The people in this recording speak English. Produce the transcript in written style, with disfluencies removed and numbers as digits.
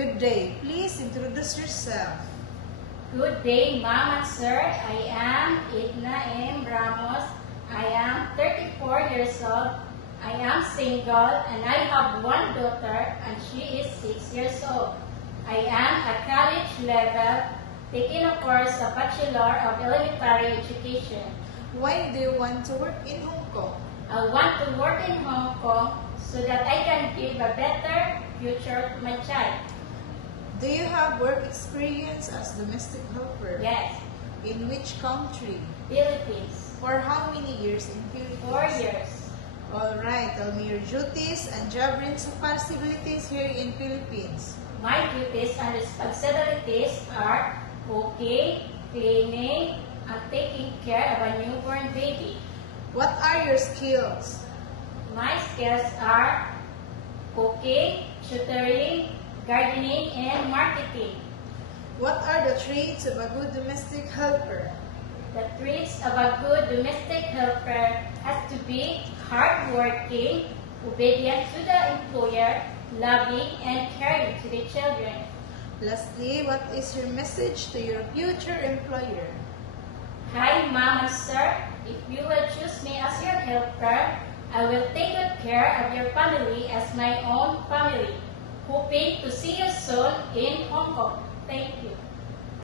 Good day. Please introduce yourself. Good day, Ma'am and Sir. I am Edna M. Ramos. I am 34 years old. I am single and I have one daughter and she is 6 years old. I am at college level taking a course of Bachelor of Elementary Education. Why do you want to work in Hong Kong? I want to work in Hong Kong so that I can give a better future to my child. Do you have work experience as domestic helper? Yes, In which country? Philippines. For how many years in Philippines? 4 years. Alright, tell me your duties and job responsibilities here in Philippines. My duties and responsibilities are cooking, cleaning, and taking care of a newborn baby. What are your skills? My skills are cooking, tutoring, gardening, and marketing. What are the traits of a good domestic helper? The traits of a good domestic helper has to be hardworking, obedient to the employer, loving, and caring to the children. Lastly, what is your message to your future employer? Hi, Ma'am and Sir. If you will choose me as your helper, I will take good care of your family as my own family. Hoping to see you soon in Hong Kong. Thank you.